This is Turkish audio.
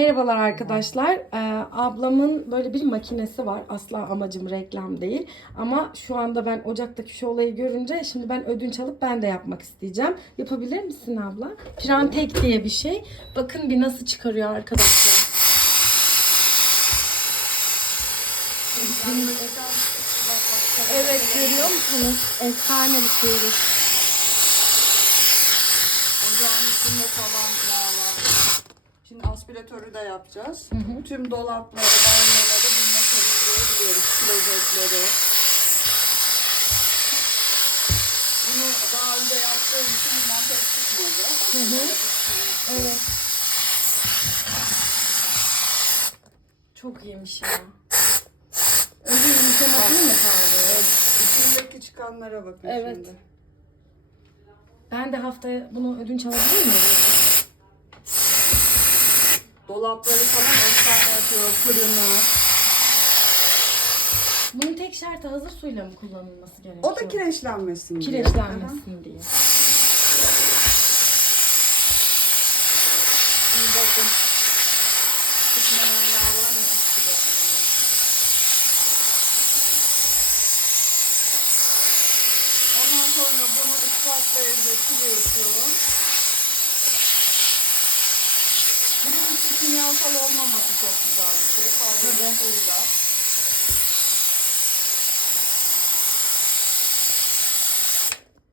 Merhabalar arkadaşlar. Ee, ablamın böyle bir makinesi var. Asla amacım reklam değil. Ama şu anda ben ocaktaki şu olayı görünce şimdi ben ödünç alıp ben de yapmak isteyeceğim. Yapabilir misin abla? Pirantek diye bir şey. Bakın bir nasıl çıkarıyor arkadaşlar. Evet görüyor musunuz? Efsane bir kuyruk. Ocağın üstünde kalan yağlar. Şimdi aspiratörü de yapacağız. Tüm dolapları, banyoları bununla temizleyebiliyoruz. Klozetleri. Bunu daha önce yaptığım için bundan pek çıkmadı. Ama Evet. Çok iyiymiş ya. Önce yumuşaması mı kaldı? İçindeki çıkanlara bakın Evet. şimdi. Ben de haftaya bunu ödünç alabilir miyim? Dolapları falan efsane yapıyor. Fırını. Bunun tek şartı hazır suyla mı kullanılması gerekiyor? O da kireçlenmesin diye. Aha. Kireçlenmesin diye. Şimdi bakın. Mı? Ondan sonra bunu ıslak bezle siliyorsun. Bir de içi kimyasal olmaması çok güzel bir şey. Sadece suyla.